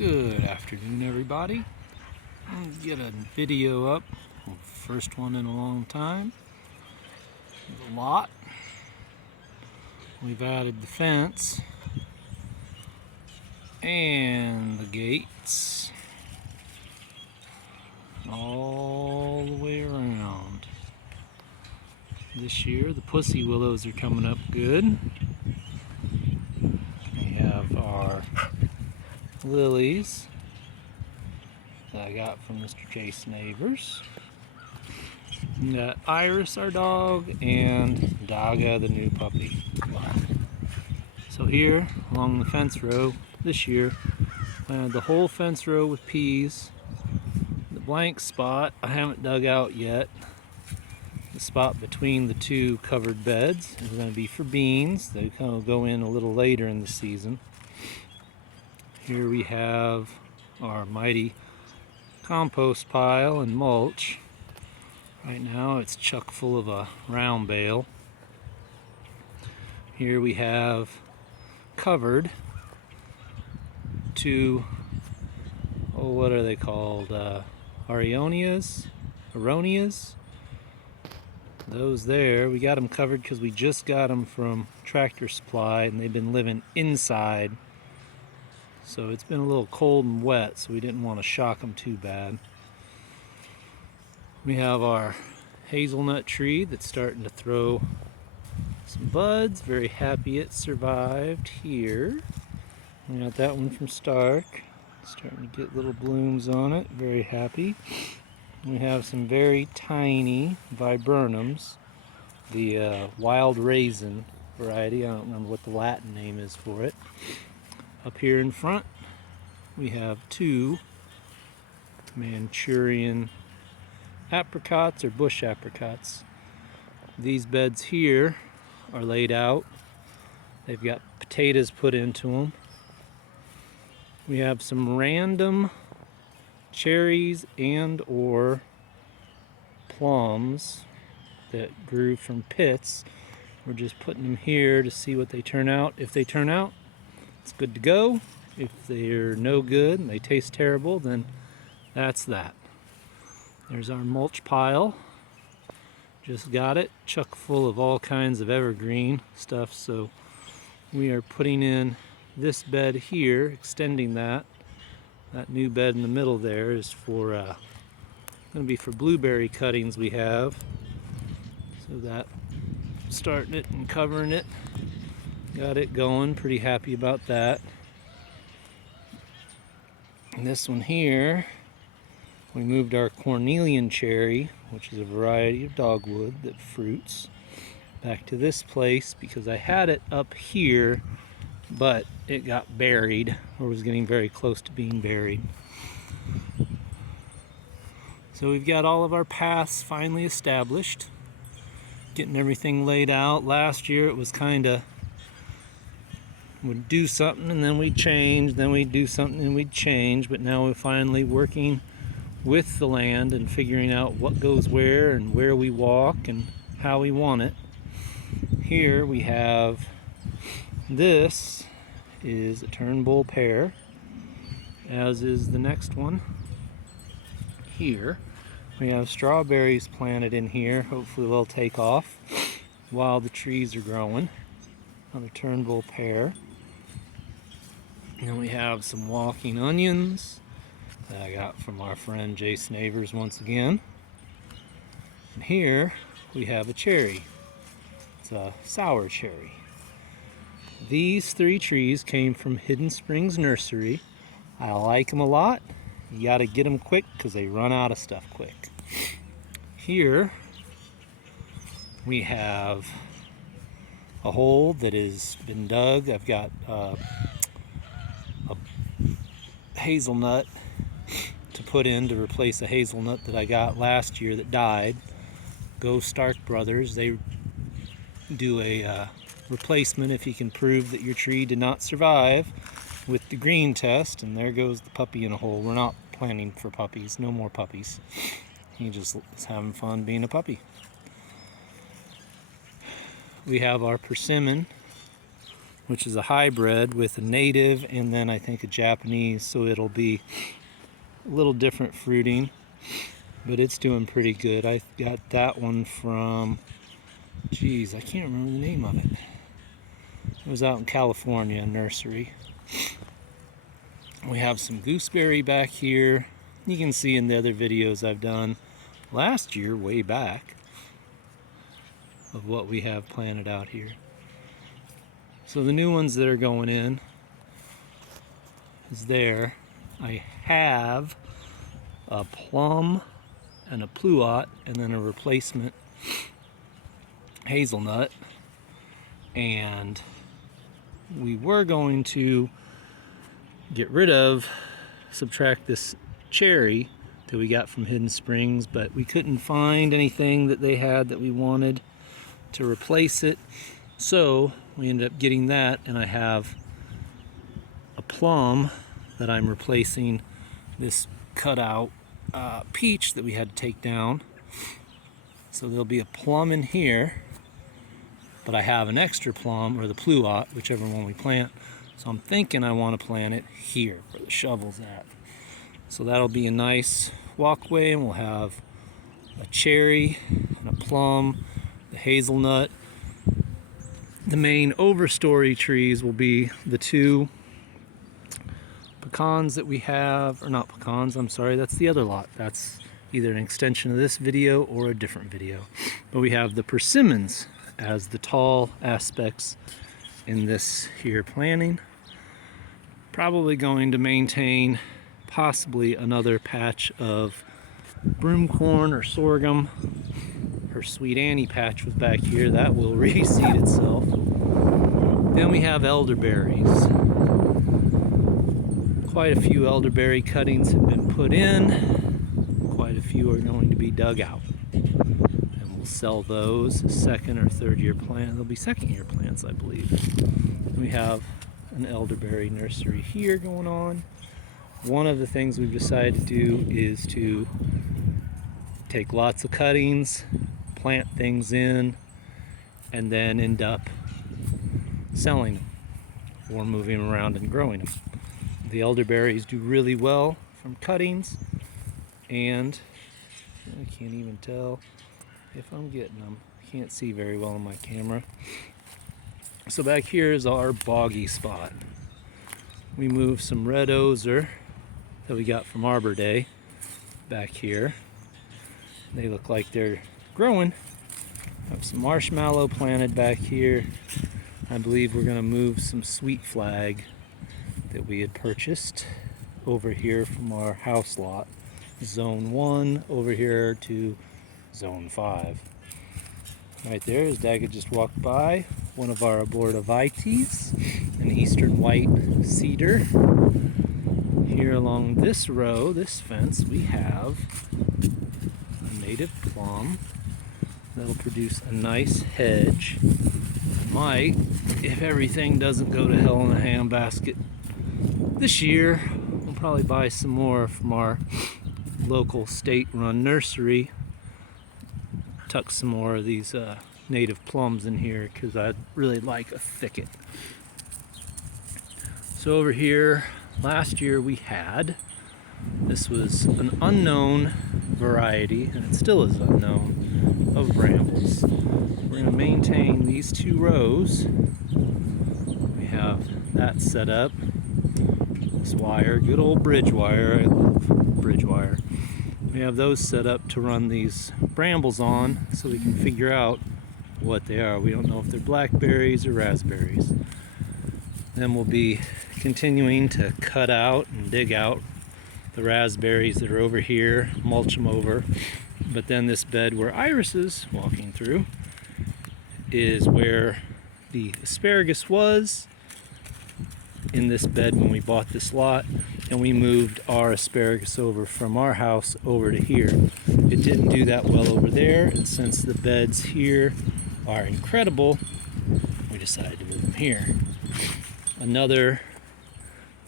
Good afternoon, everybody. I'm gonna get a video up, first one in a long time. There's a lot. We've added the fence and the gates all the way around. This year the pussy willows are coming up good. We have our lilies that I got from Mr. Jason Neighbors. We got Iris, our dog, and Daga, the new puppy. So here along the fence row this year, planted the whole fence row with peas. The blank spot I haven't dug out yet. The spot between the two covered beds is going to be for beans. They kind of go in a little later in the season. Here we have our mighty compost pile and mulch. Right now it's chock full of a round bale. Here we have covered two, what are they called? Aronias? Those there, we got them covered because we just got them from Tractor Supply and they've been living inside. So it's been a little cold and wet, so we didn't want to shock them too bad. We have our hazelnut tree that's starting to throw some buds. Very happy it survived here. We got that one from Stark. Starting to get little blooms on it. Very happy. We have some very tiny viburnums. The wild raisin variety. I don't remember what the Latin name is for it. Up here in front, we have two Manchurian apricots or bush apricots. These beds here are laid out. They've got potatoes put into them. We have some random cherries and or plums that grew from pits. We're just putting them here to see what they turn out. If they turn out, it's good to go. If they're no good and they taste terrible, then that's that. There's our mulch pile. Just got it chock full of all kinds of evergreen stuff, so we are putting in this bed here, extending that. That new bed in the middle there is for going to be for blueberry cuttings we have. So that starting it and covering it. Got it going, pretty happy about that. And this one here, we moved our cornelian cherry, which is a variety of dogwood that fruits, back to this place because I had it up here, but it got buried, or was getting very close to being buried. So we've got all of our paths finally established, getting everything laid out. Last year it was kind of, we'd do something and then we'd change, then we'd do something and we'd change, but now we're finally working with the land and figuring out what goes where and where we walk and how we want it. Here we have, this is a Turnbull pear, as is the next one. Here we have strawberries planted in here. Hopefully they'll take off while the trees are growing. Another Turnbull pear. And we have some walking onions that I got from our friend Jason Neighbors once again. And here we have a cherry. It's a sour cherry. These three trees came from Hidden Springs Nursery. I like them a lot. You gotta get them quick because they run out of stuff quick. Here we have a hole that has been dug. I've got a hazelnut to put in to replace a hazelnut that I got last year that died. Go Stark Brothers. They do a replacement if you can prove that your tree did not survive with the green test, and there goes the puppy in a hole. We're not planning for puppies. No more puppies. He just is having fun being a puppy. We have our persimmon which is a hybrid with a native and then I think a Japanese, so it'll be a little different fruiting, but it's doing pretty good. I got that one from, geez, I can't remember the name of it. It was out in California, a nursery. We have some gooseberry back here. You can see in the other videos I've done last year, way back, of what we have planted out here. So the new ones that are going in is there. I have a plum and a pluot and then a replacement hazelnut, and we were going to get rid of, subtract this cherry that we got from Hidden Springs, but we couldn't find anything that they had that we wanted to replace it, so we ended up getting that, and I have a plum that I'm replacing this cutout peach that we had to take down. So there'll be a plum in here, but I have an extra plum, or the pluot, whichever one we plant. So I'm thinking I want to plant it here where the shovel's at. So that'll be a nice walkway, and we'll have a cherry and a plum, the hazelnut. The main overstory trees will be the two pecans that we have, or not pecans, I'm sorry, that's the other lot. That's either an extension of this video or a different video. But we have the persimmons as the tall aspects in this here planting. Probably going to maintain possibly another patch of broomcorn or sorghum. Her Sweet Annie patch was back here. That will reseed itself. Then we have elderberries. Quite a few elderberry cuttings have been put in. Quite a few are going to be dug out. And we'll sell those second or third year plant. They'll be second year plants, I believe. We have an elderberry nursery here going on. One of the things we've decided to do is to take lots of cuttings, plant things in, and then end up selling them or moving around and growing them. The elderberries do really well from cuttings, and I can't even tell if I'm getting them. I can't see very well on my camera. So back here is our boggy spot. We moved some red osier that we got from Arbor Day back here. They look like they're growing. Have some marshmallow planted back here. I believe we're going to move some sweet flag that we had purchased over here from our house lot, zone 1 over here to zone 5. Right there, as Dagga just walked by, one of our abortivites, an eastern white cedar. Here along this row, this fence, we have a native plum that'll produce a nice hedge. Might, if everything doesn't go to hell in a handbasket this year, we'll probably buy some more from our local state-run nursery. Tuck some more of these native plums in here because I'd really like a thicket. So over here, last year we had, this was an unknown variety, and it still is unknown, of brambles. We're going to maintain these two rows. We have that set up. This wire, good old bridge wire. I love bridge wire. We have those set up to run these brambles on so we can figure out what they are. We don't know if they're blackberries or raspberries. Then we'll be continuing to cut out and dig out the raspberries that are over here, mulch them over. But then this bed where Iris is walking through is where the asparagus was in this bed when we bought this lot, and we moved our asparagus over from our house over to here. It didn't do that well over there, and since the beds here are incredible, we decided to move them here. Another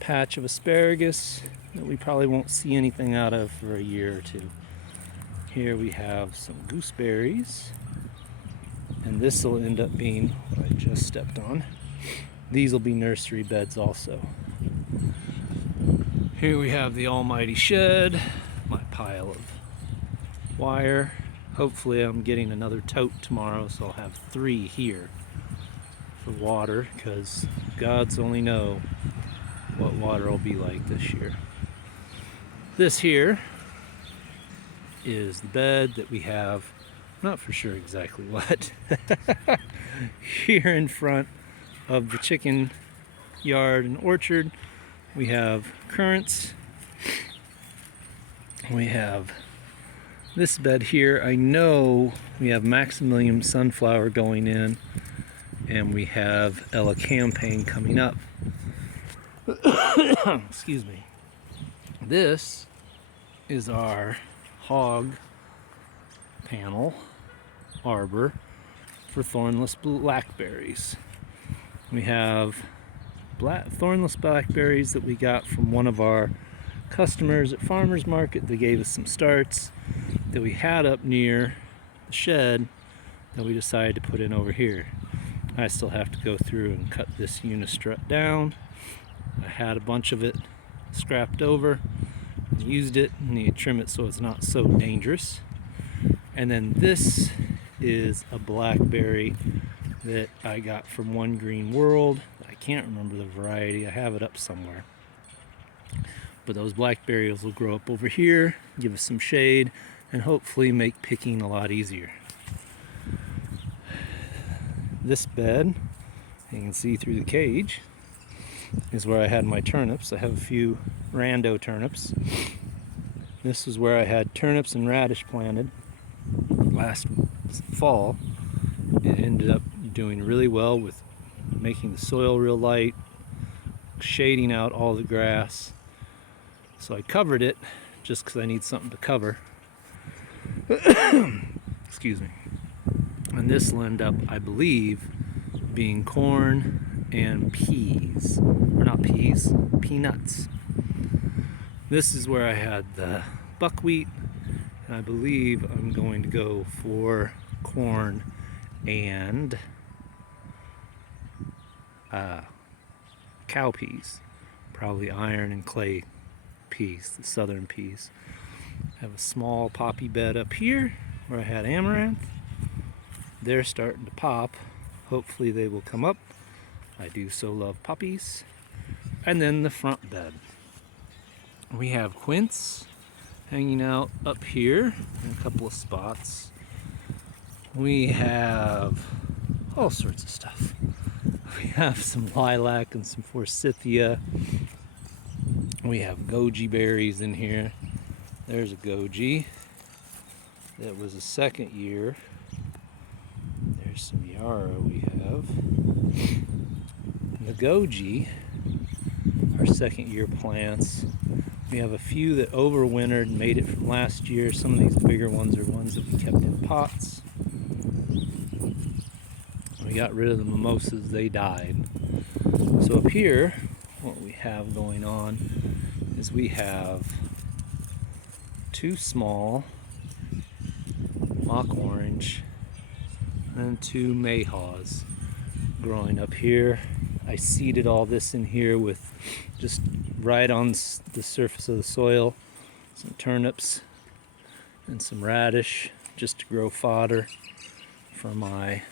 patch of asparagus that we probably won't see anything out of for a year or two. Here we have some gooseberries, and this will end up being what I just stepped on. These will be nursery beds also. Here we have the almighty shed, my pile of wire. Hopefully I'm getting another tote tomorrow, so I'll have 3 here for water, because gods only know what water will be like this year. This here is the bed that we have, not for sure exactly what, here in front of the chicken yard and orchard. We have currants. We have this bed here. I know we have Maximilian sunflower going in, and we have Ella campaign coming up. Excuse me. This is our hog panel arbor for thornless blackberries. We have thornless blackberries that we got from one of our customers at farmers market. They gave us some starts that we had up near the shed that we decided to put in over here. I still have to go through and cut this unistrut down. I had a bunch of it scrapped over, used it, and need to trim it so it's not so dangerous. And then this is a blackberry that I got from One Green World. I can't remember the variety. I have it up somewhere. But those blackberries will grow up over here, give us some shade, and hopefully make picking a lot easier. This bed, you can see through the cage, is where I had my turnips. I have a few rando turnips. This is where I had turnips and radish planted last fall. It ended up doing really well with making the soil real light, shading out all the grass. So I covered it just because I need something to cover. Excuse me. And this will end up, I believe, being corn and peas. Or not peas, peanuts. This is where I had the buckwheat, and I believe I'm going to go for corn and cow peas, probably iron and clay peas, the southern peas. I have a small poppy bed up here where I had amaranth. They're starting to pop. Hopefully they will come up. I do so love poppies. And then the front bed. We have quince hanging out up here in a couple of spots. We have all sorts of stuff. We have some lilac and some forsythia. We have goji berries in here. There's a goji. That was a second year. There's some yarrow we have. The goji are second year plants. We have a few that overwintered and made it from last year. Some of these bigger ones are ones that we kept in pots. We got rid of the mimosas, they died. So up here, what we have going on is we have 2 small mock orange and 2 mayhaws growing up here. I seeded all this in here with just right on the surface of the soil, some turnips and some radish just to grow fodder for my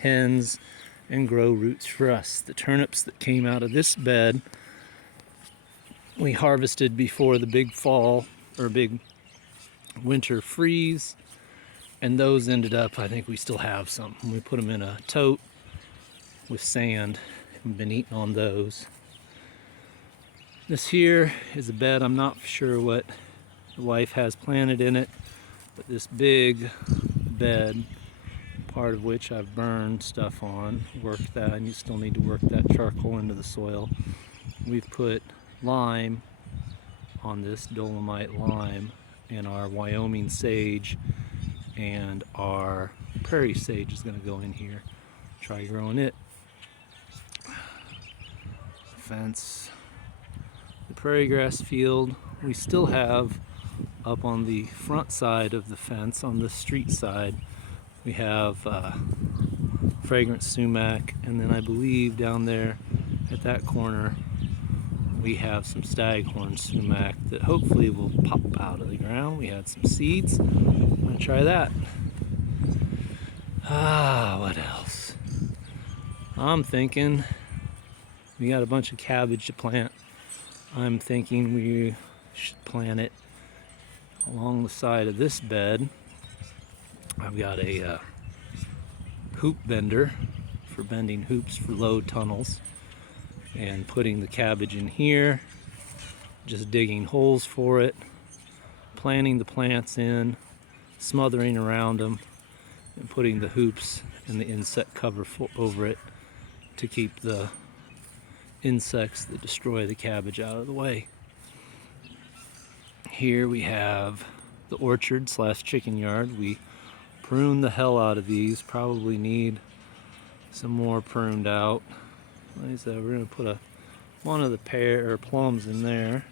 hens and grow roots for us. The turnips that came out of this bed we harvested before the big fall or big winter freeze, and those ended up, I think we still have some. We put them in a tote with sand and been eating on those. This here is a bed. I'm not sure what the wife has planted in it, but this big bed, part of which I've burned stuff on, worked that, and you still need to work that charcoal into the soil. We've put lime on this, dolomite lime, and our Wyoming sage and our prairie sage is going to go in here. Try growing it. Fence. The prairie grass field we still have up on the front side of the fence, on the street side. We have fragrant sumac, and then I believe down there at that corner we have some staghorn sumac that hopefully will pop out of the ground. We had some seeds. I'm gonna try that. What else? I'm thinking we got a bunch of cabbage to plant. I'm thinking we should plant it along the side of this bed. I've got a hoop bender for bending hoops for low tunnels, and putting the cabbage in here, just digging holes for it, planting the plants in, smothering around them, and putting the hoops and the insect cover over it to keep the insects that destroy the cabbage out of the way. Here we have the orchard / chicken yard. We pruned the hell out of these, probably need some more pruned out. Like I said, we're going to put one of the pear or plums in there.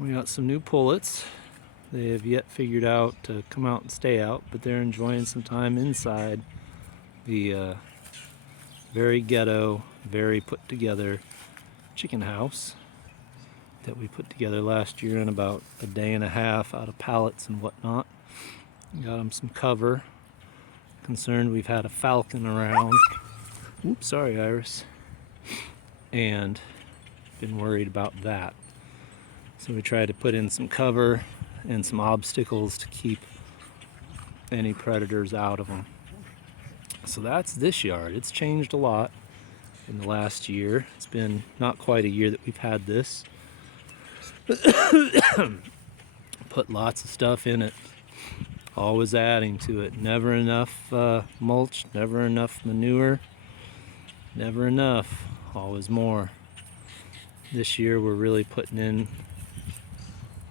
We got some new pullets. They have yet figured out to come out and stay out, but they're enjoying some time inside the very ghetto, very put together chicken house that we put together last year in about a day and a half out of pallets and whatnot. Got them some cover. Concerned we've had a falcon around. Oops, sorry, Iris. And been worried about that. So we tried to put in some cover and some obstacles to keep any predators out of them. So that's this yard. It's changed a lot in the last year. It's been not quite a year that we've had this. Put lots of stuff in it. Always adding to it. Never enough mulch, never enough manure, never enough. Always more. This year we're really putting in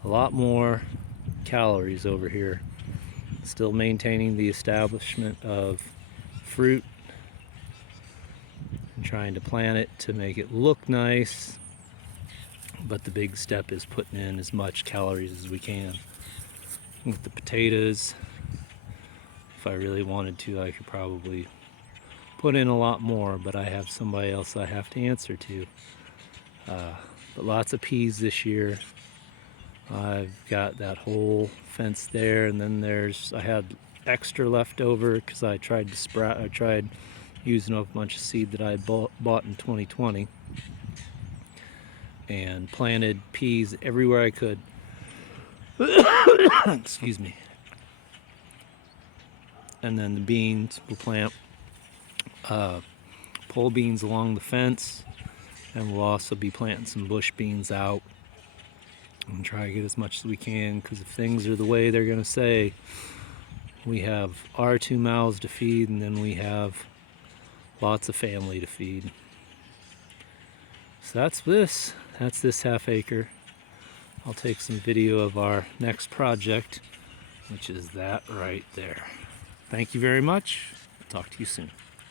a lot more calories over here. Still maintaining the establishment of fruit and trying to plant it to make it look nice, but the big step is putting in as much calories as we can. With the potatoes, if I really wanted to, I could probably put in a lot more, but I have somebody else I have to answer to. But lots of peas this year. I've got that whole fence there, and then I had extra left over because I tried using up a bunch of seed that I bought in 2020, and planted peas everywhere I could. Excuse me. And then the beans, we'll plant pole beans along the fence, and we'll also be planting some bush beans out and try to get as much as we can, because if things are the way they're going to say, we have our 2 mouths to feed, and then we have lots of family to feed. So that's this half acre. I'll take some video of our next project, which is that right there. Thank you very much. Talk to you soon.